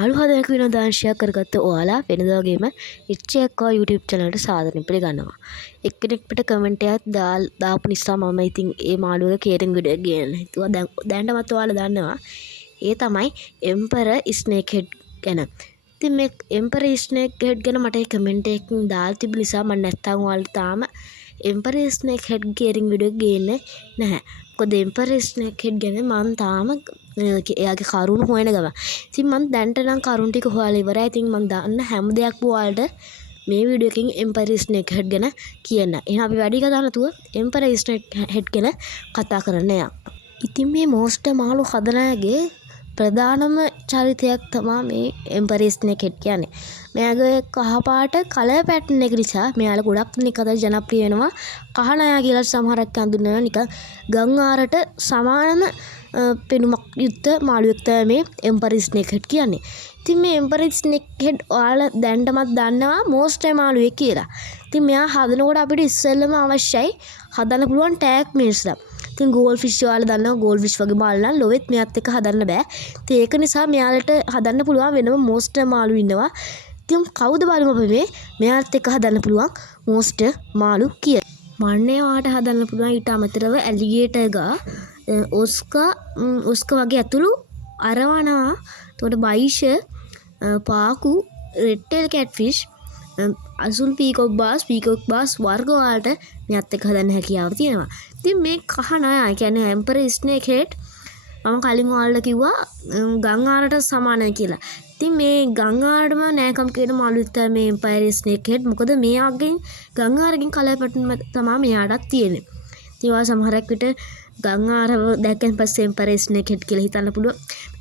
මාළු හදනක විනෝදාංශයක් කරගත්ත ඔයාලා වෙනදා වගේම එච්චයක්වා YouTube channel එකට සාදරයෙන් පිළිගන්නවා. එක්කෙනෙක් පිට කමෙන්ට් එකක් දාපු නිසා මම ඉතින් ඒ මාළුවගේ කේරින් වීඩියෝ එක ගේන්න හිතුවා. දැනටමත් ඔයාලා දන්නවා. ඒ තමයි Emperor Snake Head ගැන. ඉතින් මේ Emperor Snake Head ගැන මට කමෙන්ට් එකකින් දාලා තිබු නිසා මම නැත්තම් ඔයාලට තාම Emperor Snake Head කේරින් වීඩියෝ එක ගේන්නේ නැහැ. මොකද Emperor Snake Head ගැන මම තාම එයාගේ කරුණු හොයන ගම. ඉතින් මම දැන්ට නම් කරුණු ටික හොයලා ඉවරයි. ඉතින් මම දන්න හැම දෙයක්ම ඔයාලට මේ වීඩියෝ එකකින් Emperor Snake Head ගැන කියන්න. එහෙනම් අපි වැඩි කතා නැතුව Emperor Snake Head ගැන කතා කරන්න යමු. ඉතින් මේ monster මාළු හදනගේ ප්‍රධානම චරිතයක් තමයි මේ Emperor Snake Head කියන්නේ. මෙයාගේ කහපාට කලර් පැටර්න් එක නිසා මෙයාලා ගොඩක් දෙනෙක් අතර ජනප්‍රිය වෙනවා. කහනායා කියලා සමහරක් හඳුන්වනවා නිකන් ගම් ආරට සමානම පෙනුමක් යුක්ත මාළුවෙක් තමයි මේ Emperor Snake Head කියන්නේ. ඉතින් මේ Emperor Snake Head ඔයාලා දැන්ටමත් දන්නවා monster මාළුවෙක් කියලා. ඉතින් මෙයා හදනකොට අපිට ඉස්සෙල්ලම අවශ්‍යයි හදන්න පුළුවන් ටැග් මිනිස්සුලා. ඉතින් goldfish ඔයාලා දන්නවා goldfish වගේ මාළු නම් ලොවෙත් මෙයාත් එක්ක හදන්න බෑ. ඉතින් ඒක නිසා මෙයාලට හදන්න පුළුවන් වෙනම monster මාළු ඉන්නවා. ඉතින් කවුද බලමු අපි මෙයාත් එක්ක හදන්න පුළුවන් monster මාළු කියලා. මන්නේ ඔයාට හදන්න පුළුවන් ඊට අමතරව ඇලිගේටර් ගා ඔස්කා වගේ ඇතුළු අරවනවා. එතකොට බයිෂ පාකු රෙඩ් ටේල් කැට්ෆිෂ් අසුල් පීකොක් බාස් වර්ග වලට මෙයත් එක්ක හදන්න හැකියාව තියෙනවා. ඉතින් මේ කහනායා කියන්නේ Emperor Snake Head මම කලින් ඔයාලට කිව්වා ගම් ආරට සමානයි කියලා. ඉතින් මේ ගම් ආරටම නෑකම් කියන මාළුවෙක් තමයි මේ Emperor Snake Head. මොකද මෙයාගෙන් ගම් ආරගෙන් කලර් පැටර්න් තමයි මෙයාටත් තියෙන්නේ. ඉතින් ඔයා සමහරක් විට ගම් ආරව දැක්කන් පස්සේ Emperor Snake Head කියලා හිතන්න පුළුවන්.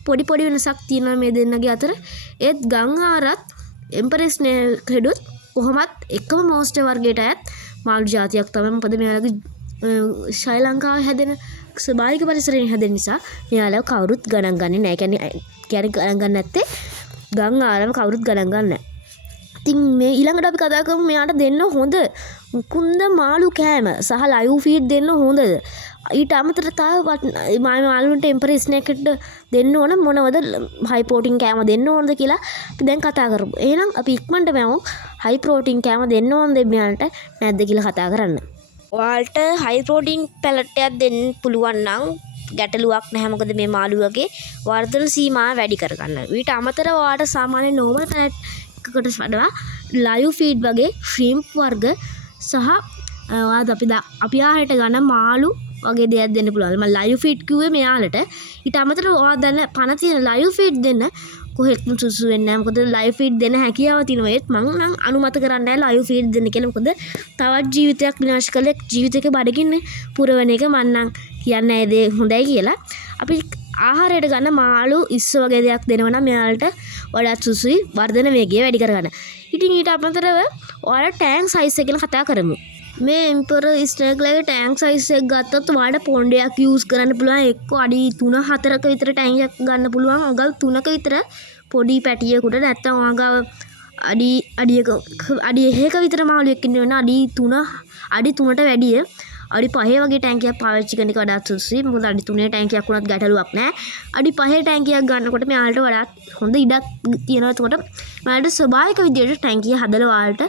පොඩි වෙනසක් තියෙනවා මේ දෙන්නගේ අතර. ඒත් ගම් ආරත් Emperor Snake Head උත් කොහොමත් එකම monster වර්ගයට අයත් මාළු జాතියක් තමයි. මොකද මෙයාලගේ ශ්‍රී ලංකාවේ හැදෙන ස්වභාවික පරිසරයෙන් හැදෙන නිසා මෙයාලව කවුරුත් ගණන් ගන්නේ නැහැ. කියන්නේ ගණන් ගන්න නැත්තේ ගම් ආරම කවුරුත් ගණන් ගන්න නැහැ. ඉතින් මේ ඊළඟට අපි කතා කරමු මෙයාට දෙන්න හොඳ මුකුන්ද මාළු කෑම සහ ලයිව් ෆීඩ් දෙන්න හොඳද? ඊට අමතරව තව මාළුන්ට Emperor Snake Head දෙන්න ඕන මොනවද හයි ප්‍රෝටීන් කෑම දෙන්න ඕනද කියලා අපි දැන් කතා කරමු. එහෙනම් අපි ඉක්මනට යමු හයි ප්‍රෝටීන් කෑම දෙන්න ඕනද මෙයාට නැද්ද කියලා කතා කරන්න. ඔයාලට හයි ප්‍රෝටීන් පැලට් එකක් දෙන්න පුළුවන් නම් ගැටලුවක් නැහැ. මොකද මේ මාළුවගේ වර්ධන සීමාව වැඩි කරගන්න. ඊට අමතරව ඔයාලට සාමාන්‍ය normal පැලට් එකකට වඩා ලයිව් ෆීඩ් වගේ ශ්‍රීම්ප් වර්ග සහ අපි ආහාරයට ගන්න මාළු වගේ දෙයක් දෙන්න පුළුවන්. මම ලයිව් ෆීඩ් කිව්වේ මෙයාලට. ඊට අමතරව ඔයා දැන් පණ තියෙන ලයිව් ෆීඩ් දෙන්න කොහෙත්ම සුසු වෙන්නේ නැහැ. මොකද ලයිව් ෆීඩ් දෙන්න හැකියාව තියෙනවා. ඒත් මම නම් අනුමත කරන්නේ නැහැ ලයිව් ෆීඩ් දෙන්න කියලා. මොකද තවත් ජීවිතයක් විනාශ කළේ ජීවිතේක බඩගින්න පුරවන එක මම නම් කියන්නේ ඒ හොඳයි කියලා. අපි ආහාරයට ගන්න මාළු ඉස්ස වගේ දෙයක් දෙනවා නම් මෙයාලට වඩාත් සුසුයි වර්ධන වේගය වැඩි කරගන්න. ඉතින් ඊට අමතරව ඔයාලා ටැංක් සයිස් එක ගැන කතා කරමු. මේ Emperor Snake ලගේ ටැංක් සයිස් එක ගත්තොත් ඔයාලට පොණ්ඩයක් යූස් කරන්න පුළුවන්. එක්ක අඩි 3-4ක විතර ටැංක් එකක් ගන්න පුළුවන්. අගල් 3ක විතර පොඩි පැටියෙකුට නැත්තම් ඔයාගාව අඩි 6ක විතර මාළුවෙක් ඉන්න වෙන අඩි 3ට වැඩිය අඩි 5 වගේ ටැංකියක් පාවිච්චි කරන එක වඩාත් සුදුසුයි. මොකද අඩි 3 ටැංකියක් වුණත් ගැටලුවක් නැහැ. අඩි 5 ටැංකියක් ගන්නකොට මෙයාලට වඩාත් හොඳ ඉඩක් තියෙනවා. එතකොට මෙයාලට ස්වභාවික විදියට ටැංකිය හදලා ඔයාලට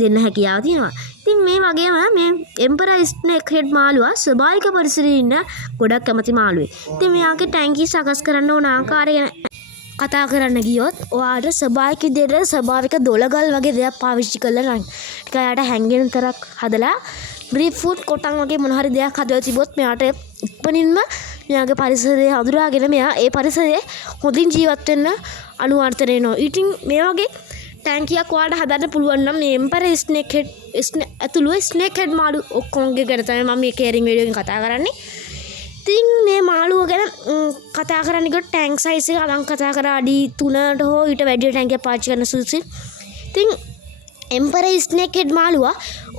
දෙන්න හැකියාව තියෙනවා. ඉතින් මේ වගේම මේ Emperor Snake Head මාළුවා ස්වභාවික පරිසරයේ ඉන්න ගොඩක් කැමති මාළුවෙක්. ඉතින් මෙයාගේ ටැංකිය සකස් කරන්න ඕන ආකාරය ගැන කතා කරන්න ගියොත් ඔයාලට ස්වභාවික විදියට ස්වභාවික දොළගල් වගේ දේවල් පාවිච්චි කරලා නම් ටික යාට හැංගෙන තරක් හදලා බ්‍රීෆ් ෆුඩ් කොටන් වගේ මොන හරි දෙයක් හදලා තිබොත් මෙයාට ඉක්මනින්ම මෙයාගේ පරිසරය හඳුනාගෙන මෙයා ඒ පරිසරයේ හොඳින් ජීවත් වෙන්න අනුවර්තනය වෙනවා. ඉතින් මේ වගේ ටැංකියක් ඔයාලට හදන්න පුළුවන් නම් මේ Emperor Snake Head ඇතුළු Snake Head මාළු ඔක්කොමගේ ගැන තමයි මම මේ කේරින් වීඩියෝ එකෙන් කතා කරන්නේ. ඉතින් මේ මාළුව ගැන කතා කරන්න ගියොත් ටැංක් සයිස් එක අලං කතා කරා අඩි 3ට හෝ ඊට වැඩි ටැංකියක් පාවිච්චි කරන සුදුසුයි. ඉතින් Emperor Snake Head මාළුවා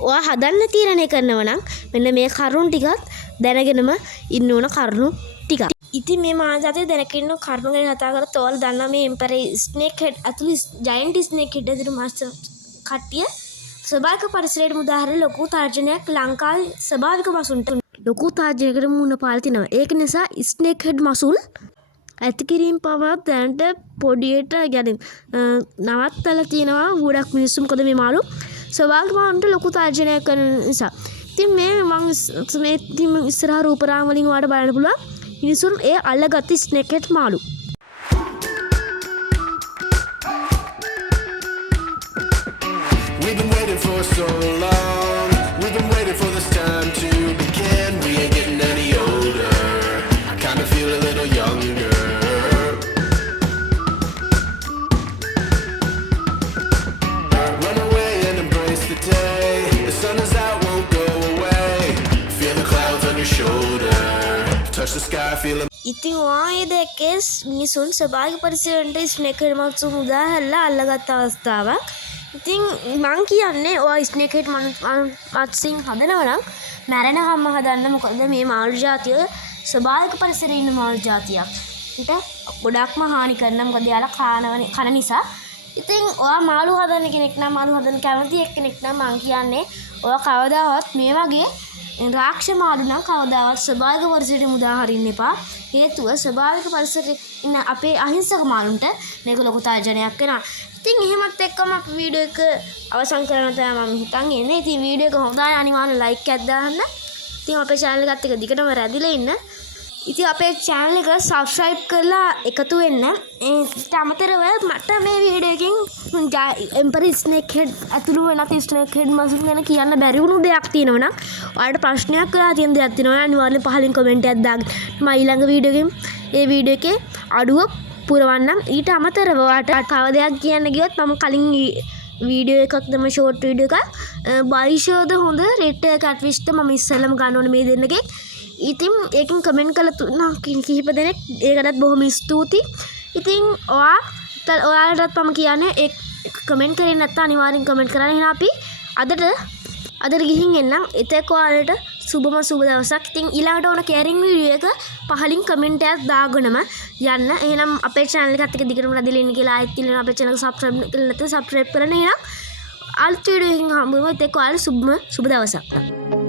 ඔයා හදන්න තීරණය කරනවා නම් මෙන්න මේ කරුණු ටිකත් දැනගෙනම ඉන්න ඕන කරුණු ටිකක්. ඉතින් මේ මානජාතය දැනගෙන කරුණු ගැන කතා කරත් ඔයාලා දන්නා මේ Emperor Snake Head ඇතුළු giant Snake Head ඇතුළු මාස්ටර් කට්ටිය ස්වභාවික පරිසරයට උදාහරණ ලොකු තර්ජනයක් ලංකාවේ ස්වභාවික මසුන්ට ලොකු තර්ජනයකට මුහුණ පාලා තිනවා. ඒක නිසා Snake Head මසුල් ඇතිකිරීම් පවා දැන්ට පොඩියට ගැන නවත්තල තියෙනවා ගොඩක් මිනිස්සුම් කොද මේ මාළු ස්වභාවික ලොකු තර්ජනය කරන නිසා. ඉතින් මේ මං ඉස්සරහ රූපරාම වලින් වාට බලන්න පුළුවන් මිනිසුන් ඒ අල්ලගත්ත ස්නේක් හෙඩ් මාළු. We've been waiting for so long. We've been waiting for this time to begin. We ain't getting any older. I kinda feel a little younger. Run away and embrace the day. The sun is out, won't go away. Feel the clouds on your shoulder. Touch the sky, feel it. ඉතින් ඔය දෙකේ මිනිසුන් ස්වභාවික පරිසරයට snake head මාළු උදාහරණලා අල්ලගත් අවස්ථාවක්. ඉතින් මං කියන්නේ ඔය ස්නේක් හෙඩ් මත්සින් හදනවා නම් මැරෙන හැම හදන්න මොකද මේ මාළු జాතිය ස්වභාවික පරිසරයේ ඉන්න මාළු జాතියක්. ඊට ගොඩක්ම හානි කරන මොකද යාලා කන නිසා. ඉතින් ඔයා මාළු හදන්න කෙනෙක් නම් මාළු හදන්න කැමති එක්කෙනෙක් නම් මං කියන්නේ ඔයා කවදාවත් මේ වගේ රාක්ෂ මාළු නම් කවදාවත් ස්වභාවික පරිසරයට මුදා හරින්න එපා. හේතුව ස්වභාවික පරිසරයේ ඉන්න අපේ අහිංසක මාළුන්ට මේක ලොකු තර්ජනයක් වෙනවා. ඉතින් එහෙමත් එක්කම අපි වීඩියෝ එක අවසන් කරන්න තමයි මම හිතන් ඉන්නේ. ඉතින් වීඩියෝ එක හොඳයි අනිවාර්යෙන් ලයික් එකක් දාන්න. ඉතින් අපේ channel එකත් එක්ක දිගටම රැඳිලා ඉන්න. ඉතින් අපේ channel එක subscribe කරලා එකතු වෙන්න. ඒකට අමතරව මට මේ වීඩියෝ එකෙන් emperor snake head අතුරු වෙන snake head මසුන් ගැන කියන්න බැරි වුණු දෙයක් තියෙනවා නම් ඔයාලට ප්‍රශ්නයක් කරලා තියෙන දෙයක් තියෙනවා නම් අනිවාර්යෙන් පහලින් comment එකක් දාන්න. මම ඊළඟ වීඩියෝ එකෙන් ඒ වීඩියෝ එකේ අඩුව පුරවන්නම්. ඊට අමතරව ඔයාලට තව දෙයක් කියන්න ගියොත් මම කලින් වීඩියෝ එකක් තම ෂෝට් වීඩියෝ එකක් බයිෂෝද හොඳ රෙඩ් කැට්ෆිෂ් ද මම ඉස්සෙල්ලම ගන්න ඕනේ මේ දෙන්නගේ. ඉතින් ඒකෙන් කමෙන්ට් කරලා කිහිප දෙනෙක් ඒකටත් බොහොම ස්තුතියි. ඉතින් ඔයාලටත් මම කියන්නේ ඒ කමෙන්ට් කරේ නැත්නම් අනිවාර්යෙන් කමෙන්ට් කරන්න. එහෙනම් අපි අදට ගිහින් එන්නම්. එතෙක් ඔයාලට සුබ දවසක්. ඉතින් ඊළඟට ඕන කේරින් වීඩියෝ එක පහලින් කමෙන්ට් එකක් දාගෙනම යන්න. එහෙනම් අපේ channel එකත් එක්ක දිගටම රැඳිලා ඉන්න කියලා ආයෙත් ඉල්ලනවා. අපේ channel එක subscribe කරලා නැත්නම් subscribe කරන්න. එහෙනම් අලුත් වීඩියෝ එකකින් හම්බ වෙමු. එතෙක් ඔයාලට සුබ දවසක්.